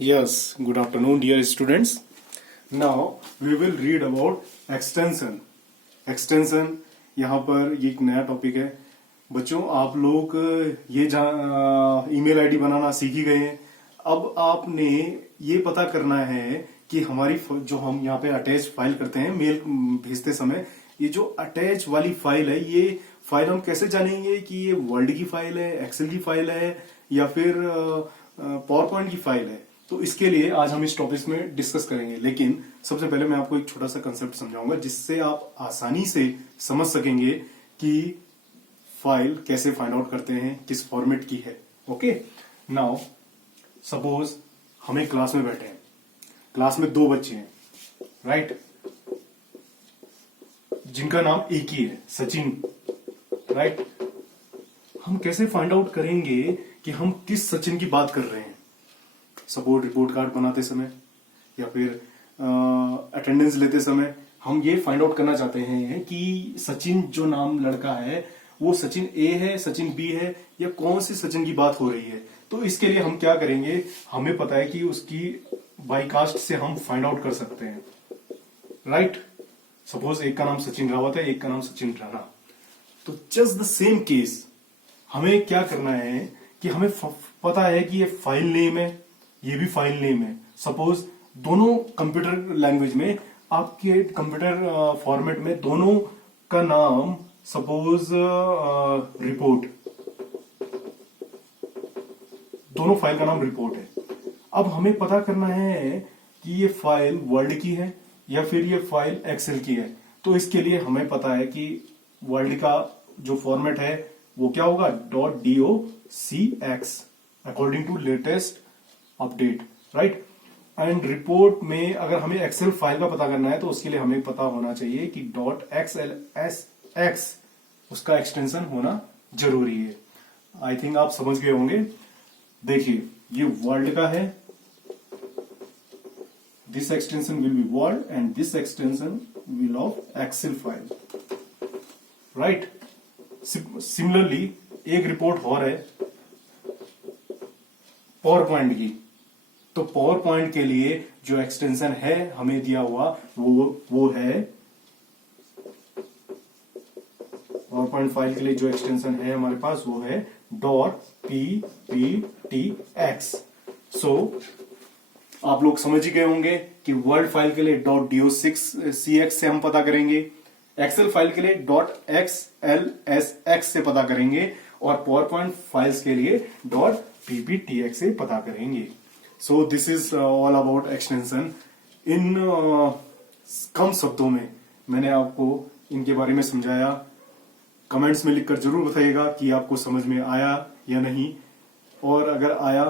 Yes, good afternoon, dear students. Now we will read about extension. Extension यहाँ पर ये एक नया टॉपिक है. बच्चों आप लोग ये ईमेल आईडी बनाना सीख ही गए हैं. अब आपने ये पता करना है कि हमारी जो हम यहाँ पे अटैच फाइल करते हैं मेल भेजते समय, ये जो अटैच वाली फाइल है, ये फाइल हम कैसे जानेंगे कि ये वर्ड की फाइल है, एक्सेल की फाइल है या फिर पावर पॉइंट की फाइल है. तो इसके लिए आज हम इस टॉपिक में डिस्कस करेंगे. लेकिन सबसे पहले मैं आपको एक छोटा सा कंसेप्ट समझाऊंगा जिससे आप आसानी से समझ सकेंगे कि फाइल कैसे फाइंड आउट करते हैं, किस फॉर्मेट की है. ओके, नाउ सपोज हम एक क्लास में बैठे हैं. क्लास में दो बच्चे हैं, राइट, जिनका नाम एक ही है, सचिन, राइट. हम कैसे फाइंड आउट करेंगे कि हम किस सचिन की बात कर रहे हैं. सपोज रिपोर्ट कार्ड बनाते समय या फिर अटेंडेंस लेते समय हम ये फाइंड आउट करना चाहते हैं कि सचिन जो नाम लड़का है वो सचिन ए है, सचिन बी है, या कौन सी सचिन की बात हो रही है. तो इसके लिए हम क्या करेंगे, हमें पता है कि उसकी बाईकास्ट से हम फाइंड आउट कर सकते हैं, राइट. सपोज एक का नाम सचिन रावत है, एक का नाम सचिन राणा. तो जस्ट द सेम केस हमें क्या करना है कि हमें पता है कि ये फाइल नेम है, ये भी फाइल नेम है. सपोज दोनों कंप्यूटर लैंग्वेज में, आपके कंप्यूटर फॉर्मेट में दोनों का नाम सपोज रिपोर्ट, दोनों फाइल का नाम रिपोर्ट है. अब हमें पता करना है कि ये फाइल वर्ड की है या फिर ये फाइल एक्सेल की है. तो इसके लिए हमें पता है कि वर्ड का जो फॉर्मेट है वो क्या होगा, .docx according to latest update, right. And report में अगर हमें एक्सेल फाइल का पता करना है तो उसके लिए हमें पता होना चाहिए कि .xlsx उसका एक्सटेंशन होना जरूरी है. आई थिंक आप समझ गए होंगे. देखिए ये वर्ल्ड का है, this extension will be Word and this extension will of Excel file, right. Similarly एक रिपोर्ट और है पावर पॉइंट की. तो पावर पॉइंट के लिए जो एक्सटेंशन है हमें दिया हुआ वो है, पावर पॉइंट फाइल के लिए जो एक्सटेंशन है हमारे पास वो है .pptx. सो आप लोग समझ ही गए होंगे कि वर्ड फाइल के लिए .docx से हम पता करेंगे, एक्सेल फाइल के लिए .xlsx से पता करेंगे और पावर पॉइंट फाइल्स के लिए .pptx से पता करेंगे. So this is all about extension. इन कम शब्दों में मैंने आपको इनके बारे में समझाया. कमेंट्स में लिखकर जरूर बताइएगा कि आपको समझ में आया या नहीं, और अगर आया